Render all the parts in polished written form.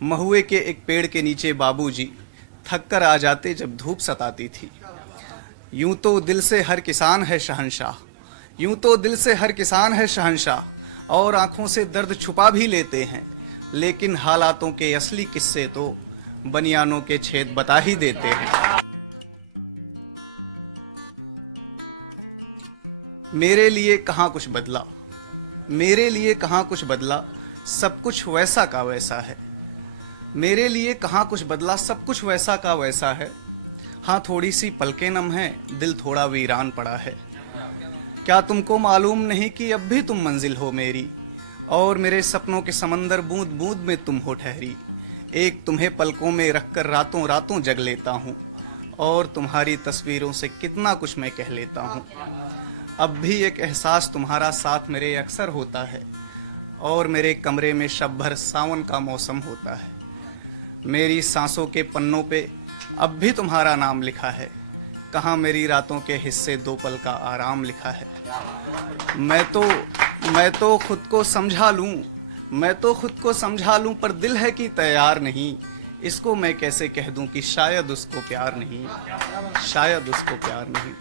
महुए के एक पेड़ के नीचे बाबूजी थक कर आ जाते जब धूप सताती थी। यूं तो दिल से हर किसान है शहंशाह, यूं तो दिल से हर किसान है शहंशाह, और आंखों से दर्द छुपा भी लेते हैं, लेकिन हालातों के असली किस्से तो बनियानों के छेद बता ही देते हैं। मेरे लिए कहाँ कुछ बदला, मेरे लिए कहाँ कुछ बदला, सब कुछ वैसा का वैसा है। मेरे लिए कहाँ कुछ बदला, सब कुछ वैसा का वैसा है। हाँ, थोड़ी सी पलकें नम हैं, दिल थोड़ा वीरान पड़ा है। क्या तुमको मालूम नहीं कि अब भी तुम मंजिल हो मेरी, और मेरे सपनों के समंदर बूंद बूंद में तुम हो ठहरी। एक तुम्हें पलकों में रखकर रातों रातों जग लेता हूँ, और तुम्हारी तस्वीरों से कितना कुछ मैं कह लेता हूँ। अब भी एक एहसास तुम्हारा साथ मेरे अक्सर होता है, और मेरे कमरे में शब भर सावन का मौसम होता है। मेरी सांसों के पन्नों पे अब भी तुम्हारा नाम लिखा है, कहाँ मेरी रातों के हिस्से दो पल का आराम लिखा है। मैं तो खुद को समझा लूँ, मैं तो खुद को समझा लूँ, पर दिल है कि तैयार नहीं। इसको मैं कैसे कह दूँ कि शायद उसको प्यार नहीं, शायद उसको प्यार नहीं।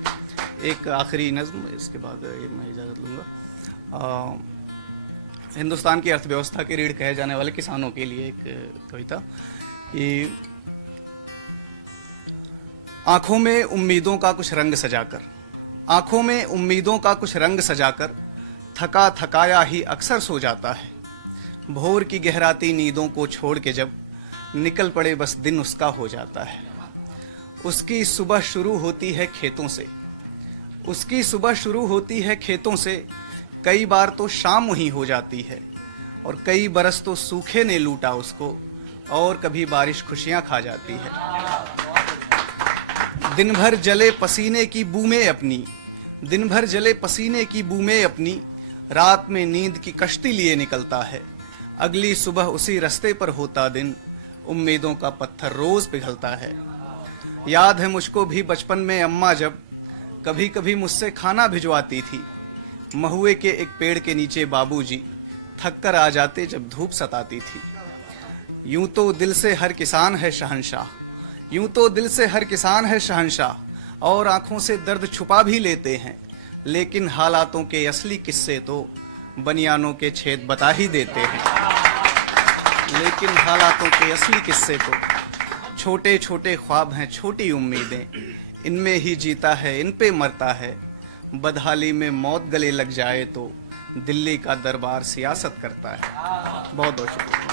एक आखिरी नज़्म, इसके बाद मैं इजाज़त लूँगा। हिंदुस्तान की अर्थव्यवस्था के रीढ़ कहे जाने वाले किसानों के लिए एक कविता कि आंखों में उम्मीदों का कुछ रंग सजाकर, आंखों में उम्मीदों का कुछ रंग सजाकर, थका थकाया ही अक्सर सो जाता है। भोर की गहराती नींदों को छोड़ के जब निकल पड़े बस दिन उसका हो जाता है। उसकी सुबह शुरू होती है खेतों से, उसकी सुबह शुरू होती है खेतों से, कई बार तो शाम वहीं हो जाती है, और कई बरस तो सूखे ने लूटा उसको, और कभी बारिश खुशियां खा जाती है। दिन भर जले पसीने की बूमें अपनी, दिन भर जले पसीने की बूमें अपनी, रात में नींद की कश्ती लिए निकलता है। अगली सुबह उसी रास्ते पर होता दिन, उम्मीदों का पत्थर रोज पिघलता है। याद है मुझको भी बचपन में अम्मा जब कभी कभी मुझसे खाना भिजवाती थी। महुए के एक पेड़ के नीचे बाबूजी थक कर आ जाते जब धूप सताती थी। यूं तो दिल से हर किसान है शहंशाह, यूं तो दिल से हर किसान है शहंशाह, और आंखों से दर्द छुपा भी लेते हैं, लेकिन हालातों के असली किस्से तो बनियानों के छेद बता ही देते हैं। लेकिन हालातों के असली किस्से तो छोटे छोटे ख्वाब हैं, छोटी उम्मीदें, इनमें ही जीता है, इन पे मरता है। बदहाली में मौत गले लग जाए तो दिल्ली का दरबार सियासत करता है। बहुत बहुत शुक्रिया।